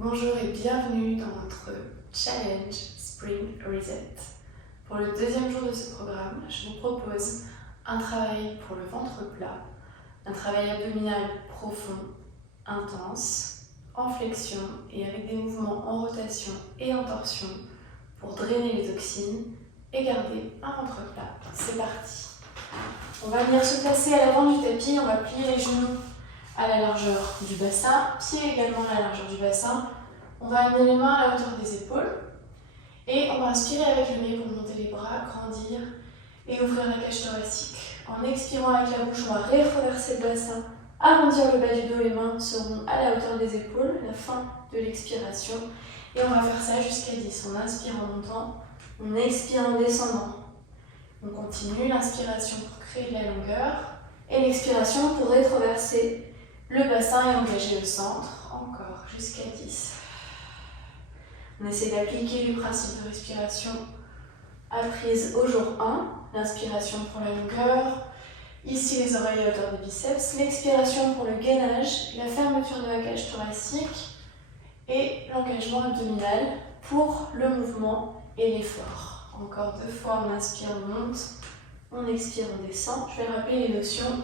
Bonjour et bienvenue dans notre challenge Spring Reset. Pour le deuxième jour de ce programme, je vous propose un travail pour le ventre plat, un travail abdominal profond, intense, en flexion et avec des mouvements en rotation et en torsion pour drainer les toxines et garder un ventre plat. C'est parti. On va venir se placer à l'avant du tapis, on va plier les genoux à la largeur du bassin, pieds également à la largeur du bassin. On va amener les mains à la hauteur des épaules et on va inspirer avec le nez pour monter les bras, grandir et ouvrir la cage thoracique. En expirant avec la bouche, on va rétroverser le bassin, arrondir le bas du dos, les mains seront à la hauteur des épaules, la fin de l'expiration. Et on va faire ça jusqu'à 10. On inspire en montant, on expire en descendant. On continue l'inspiration pour créer de la longueur et l'expiration pour rétroverser le bassin et engager le centre. Encore jusqu'à 10. On essaie d'appliquer le principe de respiration apprise au jour 1. L'inspiration pour la longueur, ici les oreilles à hauteur des biceps. L'expiration pour le gainage, la fermeture de la cage thoracique et l'engagement abdominal pour le mouvement et l'effort. Encore 2 fois, on inspire, on monte, on expire, on descend. Je vais rappeler les notions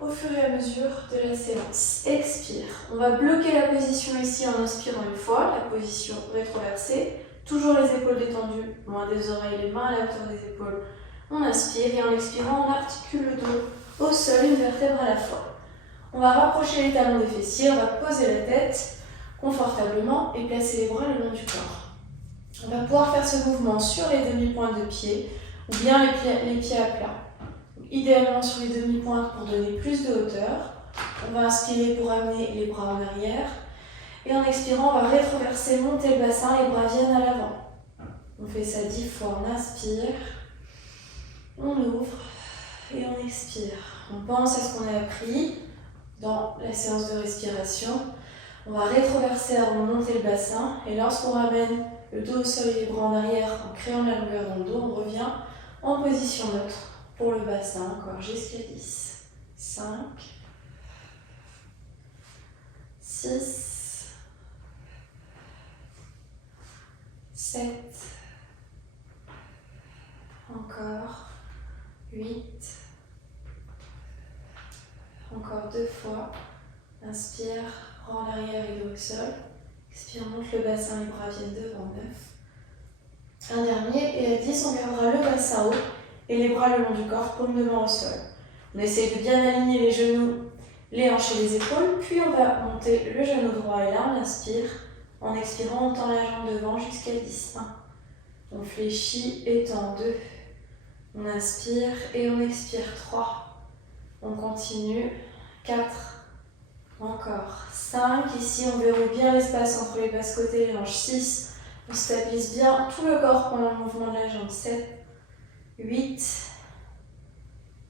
au fur et à mesure de la séance. Expire. On va bloquer la position ici en inspirant une fois, la position rétroversée. Toujours les épaules détendues, loin des oreilles, les mains à la hauteur des épaules. On inspire et en expirant, on articule le dos au sol, une vertèbre à la fois. On va rapprocher les talons des fessiers, on va poser la tête confortablement et placer les bras le long du corps. On va pouvoir faire ce mouvement sur les demi-pointes de pied ou bien les pieds à plat. Idéalement sur les demi-pointes pour donner plus de hauteur. On va inspirer pour amener les bras en arrière. Et en expirant, on va rétroverser, monter le bassin, les bras viennent à l'avant. On fait ça 10 fois, on inspire, on ouvre et on expire. On pense à ce qu'on a appris dans la séance de respiration. On va rétroverser avant de monter le bassin. Et lorsqu'on ramène le dos au sol et les bras en arrière en créant de la longueur dans le dos, on revient en position neutre. Pour le bassin, encore jusqu'à 10. 5, 6, 7, encore 8, encore 2 fois. Inspire, rends l'arrière et dos au sol. Expire, monte le bassin, les bras viennent devant. 9. Un dernier, et à 10, on gardera le bassin haut et les bras le long du corps, paume de main au sol. On essaye de bien aligner les genoux, les hanches et les épaules, puis on va monter le genou droit et là on inspire. En expirant, on tend la jambe devant jusqu'à 10. 1. On fléchit, étend. 2. On inspire et on expire. 3. On continue. 4. Encore. 5. Ici, on verrouille bien l'espace entre les basses-côtés et les hanches. 6. On stabilise bien tout le corps pendant le mouvement de la jambe. 7. 8,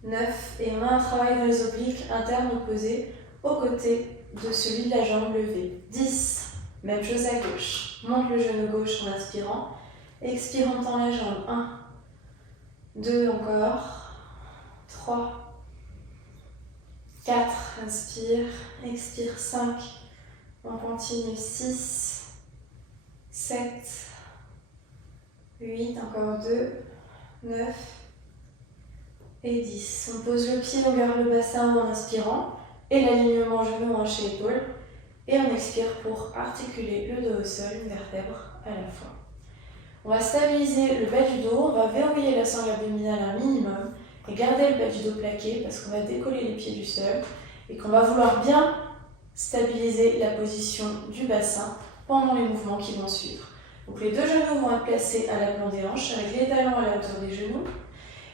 9, et on a un travail dans les obliques internes opposés aux côtés de celui de la jambe levée. 10, même chose à gauche. Monte le genou gauche en inspirant. Expire, on tend la jambe. 1, 2, encore. 3, 4, inspire. Expire, 5. On continue. 6, 7, 8, encore 2. 9 et 10. On pose le pied, on garde le bassin en inspirant et l'alignement genou, hanche et épaule. Et on expire pour articuler le dos au sol, une vertèbre à la fois. On va stabiliser le bas du dos, on va verrouiller la sangle abdominale un minimum et garder le bas du dos plaqué parce qu'on va décoller les pieds du sol et qu'on va vouloir bien stabiliser la position du bassin pendant les mouvements qui vont suivre. Donc les deux genoux vont être placés à l'aplomb des hanches avec les talons à la hauteur des genoux.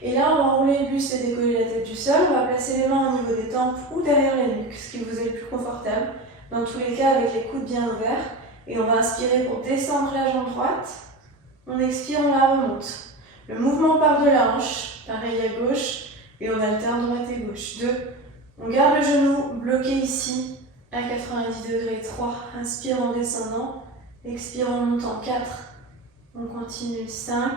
Et là, on va enrouler le buste et décoller la tête du sol. On va placer les mains au niveau des tempes ou derrière la nuque, ce qui vous est le plus confortable. Dans tous les cas, avec les coudes bien ouverts. Et on va inspirer pour descendre la jambe droite. On expire, on la remonte. Le mouvement part de la hanche, pareil à gauche. Et on alterne droite et gauche. 2. On garde le genou bloqué ici à 90 degrés. 3. Inspire en descendant. Expire en montant. 4. On continue. 5.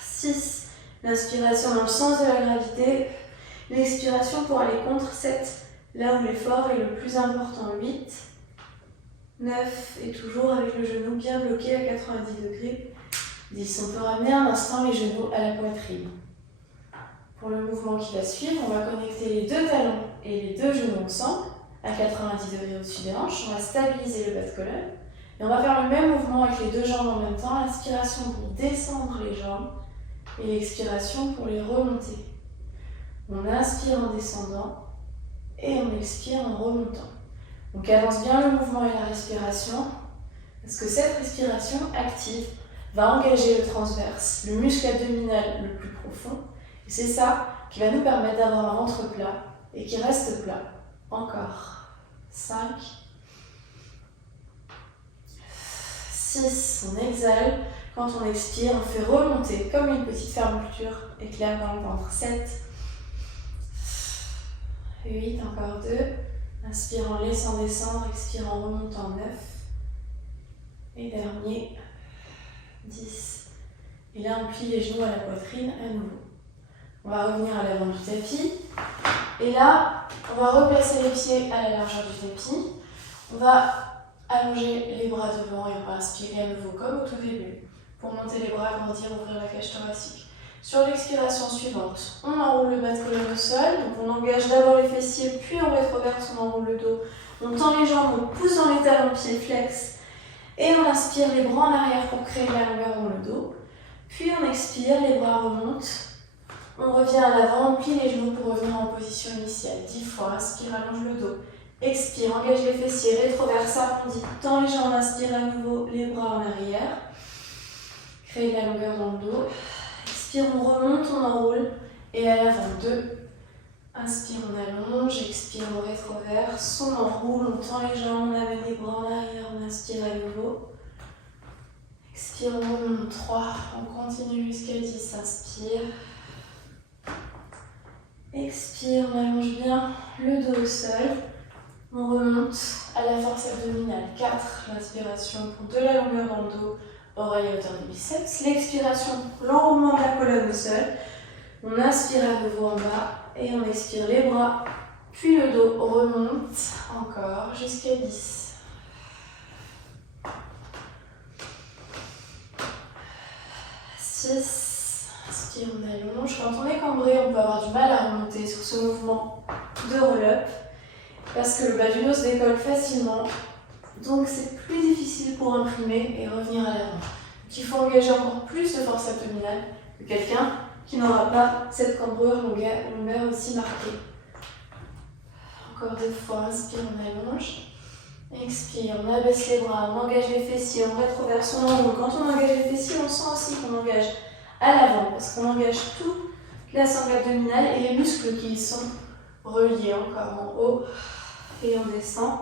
6. L'inspiration dans le sens de la gravité. L'expiration pour aller contre. 7. Là où l'effort est le plus important. 8. 9 et toujours avec le genou bien bloqué à 90 degrés. 10. On peut ramener un instant les genoux à la poitrine. Pour le mouvement qui va suivre, on va connecter les deux talons et les deux genoux ensemble à 90 degrés au-dessus des hanches. On va stabiliser le bas de colonne. Et on va faire le même mouvement avec les deux jambes en même temps. L'inspiration pour descendre les jambes et l'expiration pour les remonter. On inspire en descendant et on expire en remontant. On cadence bien le mouvement et la respiration parce que cette respiration active va engager le transverse, le muscle abdominal le plus profond. Et c'est ça qui va nous permettre d'avoir un ventre plat et qui reste plat. Encore. 5. 6. On exhale. Quand on expire, on fait remonter comme une petite fermeture éclair dans le ventre. 7. 8. Encore 2. Inspire en laissant descendre, expire en remontant. 9. Et dernier. 10. Et là, on plie les genoux à la poitrine à nouveau. On va revenir à l'avant du tapis. Et là, on va replacer les pieds à la largeur du tapis. On va allonger les bras devant et on va inspirer à nouveau comme au tout début. Pour monter les bras, agrandir, ouvrir la cage thoracique. Sur l'expiration suivante, on enroule le bas de colonne au sol. Donc on engage d'abord les fessiers, puis on rétroverse, on enroule le dos. On tend les jambes, on pousse dans les talons, pieds flex. Et on inspire les bras en arrière pour créer de la longueur dans le dos. Puis on expire, les bras remontent. On revient à l'avant, on plie les genoux pour revenir en position initiale. 10 fois, inspire, allonge le dos. Expire, engage les fessiers, rétroverse, arrondi. Tend les jambes, inspire à nouveau, les bras en arrière. Créer de la longueur dans le dos. Expire, on remonte, on enroule. Et à l'avant, 2. Inspire, on allonge. Expire, on rétroverse. On enroule, on tend les jambes, on amène les bras en arrière, on inspire à nouveau. Expire, on remonte. 3. On continue jusqu'à 10. Inspire. Expire, on allonge bien le dos au sol. On remonte à la force abdominale. 4. L'inspiration pour de la longueur dans le dos, oreille à hauteur des biceps. L'expiration, l'enroulement de la colonne au sol. On inspire à nouveau en bas et on expire les bras. Puis le dos remonte encore jusqu'à 10. 6. Inspire, on allonge. Quand on est cambré, on peut avoir du mal à remonter sur ce mouvement de roll-up parce que le bas du dos se décolle facilement. Donc c'est plus difficile pour imprimer et revenir à l'avant. Donc il faut engager encore plus de force abdominale que quelqu'un qui n'aura pas cette cambrure longueur aussi marquée. Encore 2 fois, inspire, on allonge. Expire, on abaisse les bras, on engage les fessiers, on rétroverse, on enroule. Quand on engage les fessiers, on sent aussi qu'on engage à l'avant parce qu'on engage toute la sangle abdominale et les muscles qui y sont reliés. Encore en haut et on descend.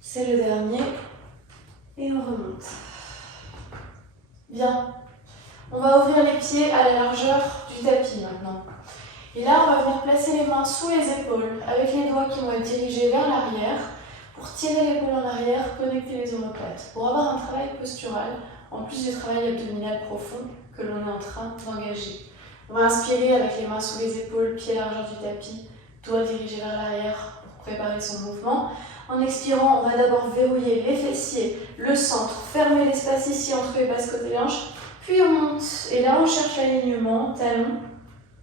C'est le dernier et on remonte. Bien. On va ouvrir les pieds à la largeur du tapis maintenant. Et là, on va venir placer les mains sous les épaules avec les doigts qui vont être dirigés vers l'arrière pour tirer l'épaule en arrière, connecter les omoplates. Pour avoir un travail postural, en plus du travail abdominal profond que l'on est en train d'engager. On va inspirer avec les mains sous les épaules, pieds largeur du tapis, doigts dirigés vers l'arrière pour préparer son mouvement. En expirant, on va d'abord verrouiller les fessiers, le centre, fermer l'espace ici entre les basses côtés des hanches, puis on monte. Et là, on cherche l'alignement, talons,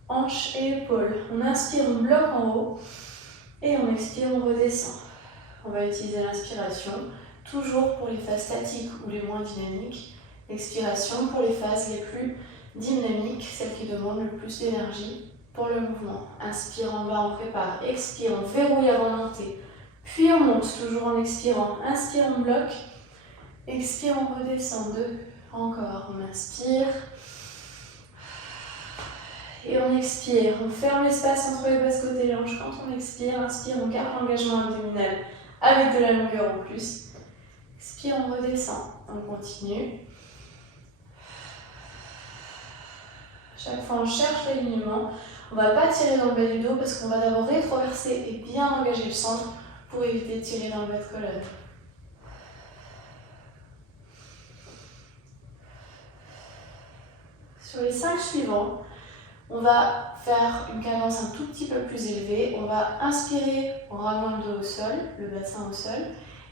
hanches et épaules. On inspire, on bloque en haut, et on expire, on redescend. On va utiliser l'inspiration, toujours pour les phases statiques ou les moins dynamiques. L'expiration pour les phases les plus dynamiques, celles qui demandent le plus d'énergie pour le mouvement. Inspire en bas, on prépare. Expire, on verrouille avant de monter. Puis on monte, toujours en expirant. Inspire, on bloque. Expire, on redescend. 2. Encore, on inspire. Et on expire. On ferme l'espace entre les basses côtés des hanches. Quand on expire, inspire, on garde l'engagement abdominal avec de la longueur en plus. Expire, on redescend. On continue. Chaque fois, on cherche l'alignement. On ne va pas tirer dans le bas du dos parce qu'on va d'abord rétroverser et bien engager le centre pour éviter de tirer dans le bas de colonne. Sur les 5 suivants, on va faire une cadence un tout petit peu plus élevée. On va inspirer en ramenant le dos au sol, le bassin au sol.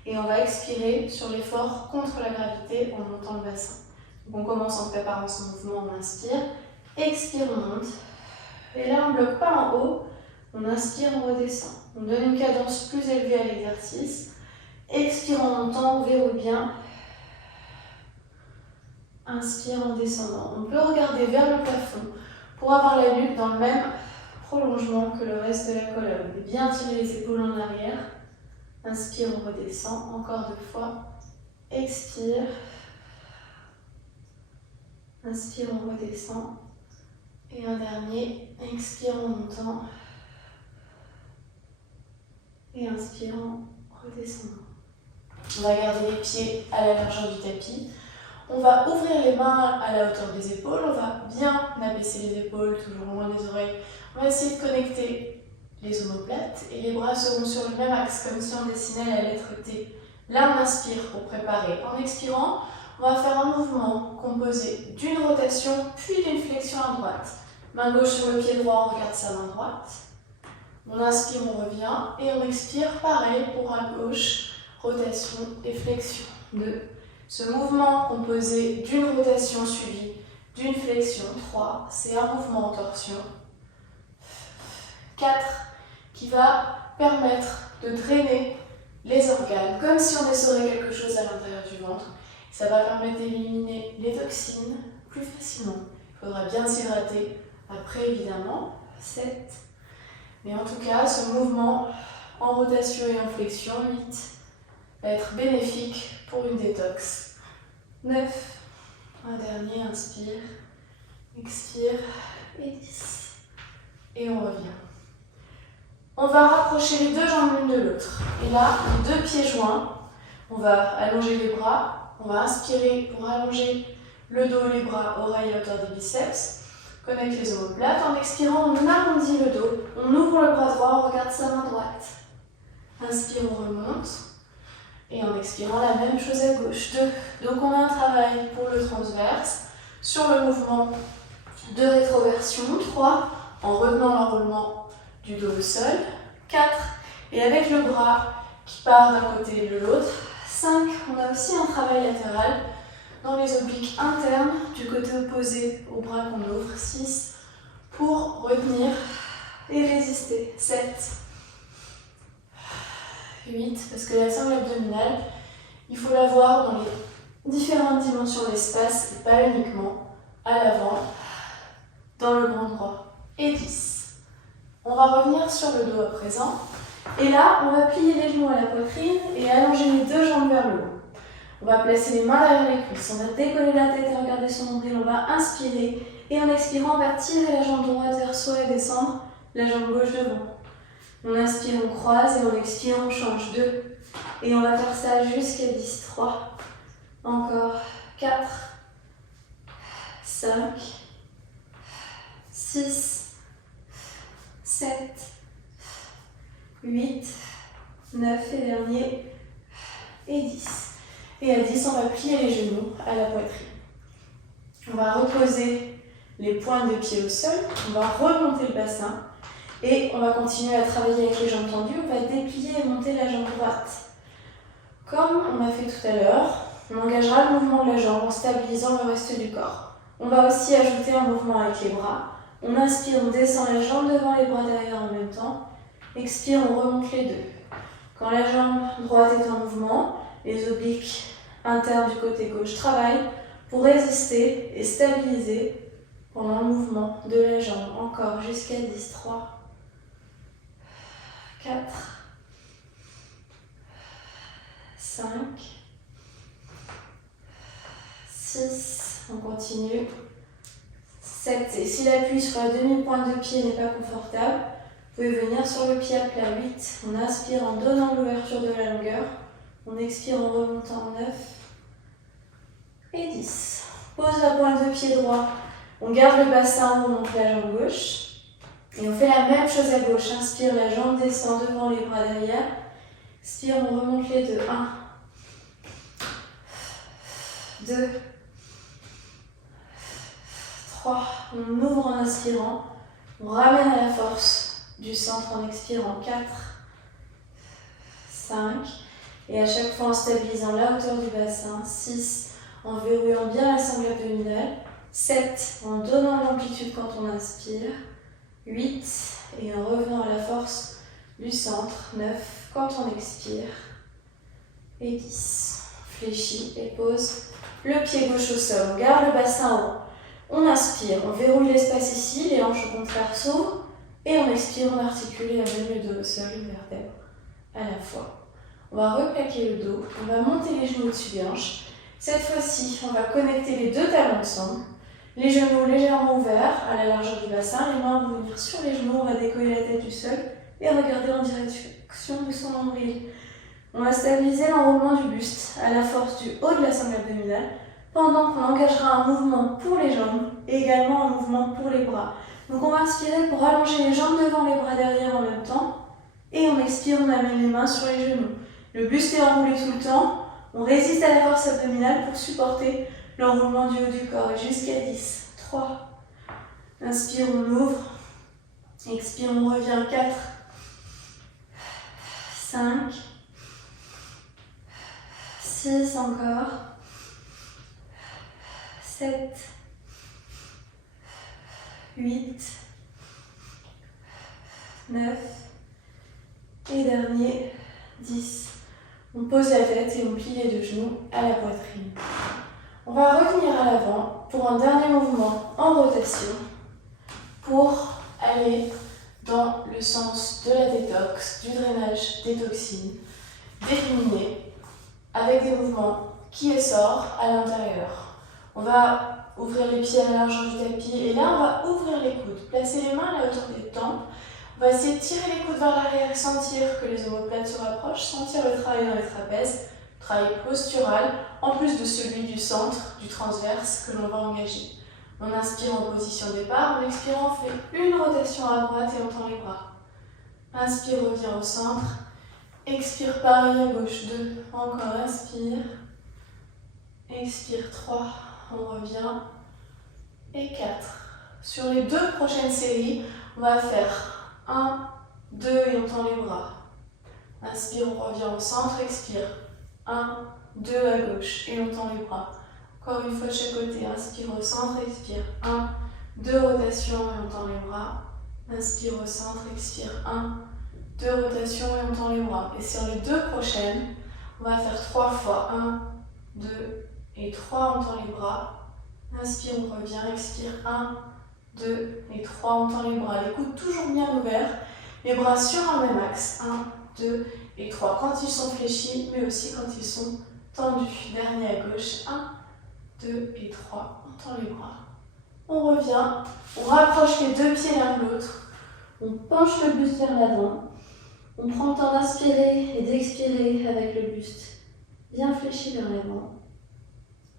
Et on va expirer sur l'effort contre la gravité en montant le bassin. Donc on commence en préparant son mouvement, on inspire, expire, on monte. Et là on ne bloque pas en haut, on inspire, on redescend. On donne une cadence plus élevée à l'exercice. Expire en montant, on verrouille bien. Inspire en descendant. On peut regarder vers le plafond pour avoir la nuque dans le même prolongement que le reste de la colonne. Bien tirer les épaules en arrière. Inspire, on redescend. Encore 2 fois. Expire. Inspire, on redescend. Et un dernier. Expire en montant. Et inspire en redescendant. On va garder les pieds à la largeur du tapis. On va ouvrir les mains à la hauteur des épaules. On va bien abaisser les épaules, toujours loin des oreilles. On va essayer de connecter les omoplates et les bras seront sur le même axe, comme si on dessinait la lettre T. Là, on inspire pour préparer. En expirant, on va faire un mouvement composé d'une rotation puis d'une flexion à droite. Main gauche sur le pied droit, on regarde sa main droite. On inspire, on revient et on expire, pareil pour à gauche, rotation et flexion. 2. Ce mouvement composé d'une rotation suivie d'une flexion. 3. C'est un mouvement en torsion. 4. Qui va permettre de drainer les organes, comme si on essorait quelque chose à l'intérieur du ventre. Ça va permettre d'éliminer les toxines plus facilement. Il faudra bien s'hydrater après, évidemment. 7. Mais en tout cas, ce mouvement en rotation et en flexion, 8, va être bénéfique pour une détox. 9. Un dernier, inspire, expire et 10. Et on revient. On va rapprocher les 2 jambes l'une de l'autre. Et là, les 2 pieds joints, on va allonger les bras. On va inspirer pour allonger le dos, les bras, oreilles à hauteur des biceps. Connecte les omoplates. En expirant, on arrondit le dos. On ouvre le bras droit, on regarde sa main droite. Inspire, on remonte. Et en expirant, la même chose à gauche. 2. Donc on a un travail pour le transverse sur le mouvement de rétroversion. 3. En retenant l'enroulement du dos au sol. 4. Et avec le bras qui part d'un côté et de l'autre. 5. On a aussi un travail latéral dans les obliques internes du côté opposé au bras qu'on ouvre. 6. Pour retenir et résister. 7. 8. Parce que la sangle abdominale, il faut la voir dans les différentes dimensions d'espace et pas uniquement à l'avant, dans le grand droit. Et 10. On va revenir sur le dos à présent. Et là, on va plier les genoux à la poitrine et allonger les 2 jambes vers le haut. On va placer les mains derrière les cuisses. On va décoller la tête et regarder son nombril. On va inspirer. Et en expirant, on va tirer la jambe droite vers soi et descendre la jambe gauche devant. On inspire, on croise et on expire, on change. 2. Et on va faire ça jusqu'à 10. 3. Encore. 4. 5. 6. 7, 8, 9 et dernier, et 10. Et à 10, on va plier les genoux à la poitrine. On va reposer les pointes de pied au sol, on va remonter le bassin et on va continuer à travailler avec les jambes tendues. On va déplier et monter la jambe droite. Comme on a fait tout à l'heure, on engagera le mouvement de la jambe en stabilisant le reste du corps. On va aussi ajouter un mouvement avec les bras. On inspire, on descend la jambe devant, les bras derrière en même temps. Expire, on remonte les 2. Quand la jambe droite est en mouvement, les obliques internes du côté gauche travaillent pour résister et stabiliser pendant le mouvement de la jambe. Encore jusqu'à 10. 3, 4, 5, 6, on continue. 7. Et si l'appui sur la demi-pointe de pied n'est pas confortable, vous pouvez venir sur le pied à plat. 8. On inspire en donnant l'ouverture de la longueur. On expire en remontant. 9. Et 10. Pose la pointe de pied droit. On garde le bassin, on monte la jambe gauche. Et on fait la même chose à gauche. Inspire, la jambe descend devant, les bras derrière. Expire, on remonte les 2. 1. 2. 3. On ouvre en inspirant. On ramène à la force du centre en expirant. 4. 5. Et à chaque fois en stabilisant la hauteur du bassin. 6, en verrouillant bien la sangle abdominale. 7, en donnant l'amplitude quand on inspire. 8, et en revenant à la force du centre. 9, quand on expire. Et 10, fléchis et pose le pied gauche au sol. On garde le bassin haut. On inspire, on verrouille l'espace ici, les hanches au contraire s'ouvrent. Et on expire, on articule et amène le dos au sol, une vertèbre à la fois. On va replaquer le dos, on va monter les genoux au-dessus des hanches. Cette fois-ci, on va connecter les deux talons ensemble. Les genoux légèrement ouverts à la largeur du bassin, les mains vont venir sur les genoux, on va décoller la tête du sol et regarder en direction de son nombril. On va stabiliser l'enroulement du buste à la force du haut de la sangle abdominale pendant qu'on engagera un mouvement pour les jambes et également un mouvement pour les bras. Donc on va inspirer pour allonger les jambes devant, les bras derrière en même temps et on expire, on amène les mains sur les genoux. Le buste est enroulé tout le temps, on résiste à la force abdominale pour supporter l'enroulement du haut du corps et jusqu'à 10, 3, inspire, on ouvre, expire, on revient, 4, 5, 6 encore, 7, 8, 9, et dernier, 10. On pose la tête et on plie les deux genoux à la poitrine. On va revenir à l'avant pour un dernier mouvement en rotation pour aller dans le sens de la détox, du drainage des toxines, d'éliminer avec des mouvements qui essorent à l'intérieur. On va ouvrir les pieds à la largeur du tapis et là on va ouvrir les coudes, placer les mains à la hauteur des tempes. On va essayer de tirer les coudes vers l'arrière et sentir que les omoplates se rapprochent, sentir le travail dans les trapèzes, travail postural, en plus de celui du centre, du transverse que l'on va engager. On inspire en position départ, en expirant, on fait une rotation à droite et on tend les bras. Inspire, revient au centre. Expire, pareil à gauche, 2. Encore, inspire. Expire, 3. On revient. Et 4. Sur les 2 prochaines séries, on va faire 1, 2 et on tend les bras. Inspire, on revient au centre, expire. 1, 2 à gauche et on tend les bras. Encore une fois de chaque côté, inspire au centre, expire. 1, 2 rotations et on tend les bras. Inspire au centre, expire. 1, 2 rotations et on tend les bras. Et sur les 2 prochaines, on va faire 3 fois. 1, 2 et 3, on tend les bras. Inspire, on revient, expire. 1, 2 et 3, on tend les bras. Les coudes toujours bien ouverts. Les bras sur un même axe. 1, 2 et 3. Quand ils sont fléchis, mais aussi quand ils sont tendus. Dernier à gauche. 1, 2 et 3. On tend les bras. On revient. On rapproche les 2 pieds l'un de l'autre. On penche le buste vers l'avant. On prend le temps d'inspirer et d'expirer avec le buste bien fléchi vers l'avant.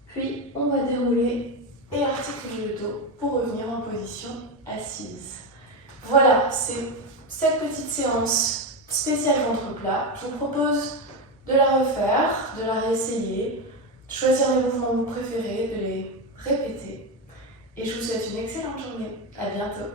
Puis, on va dérouler et articuler le dos pour revenir en position assise. Voilà, c'est cette petite séance spéciale ventre plat. Je vous propose de la refaire, de la réessayer, de choisir les mouvements que vous préférez, de les répéter. Et je vous souhaite une excellente journée. À bientôt.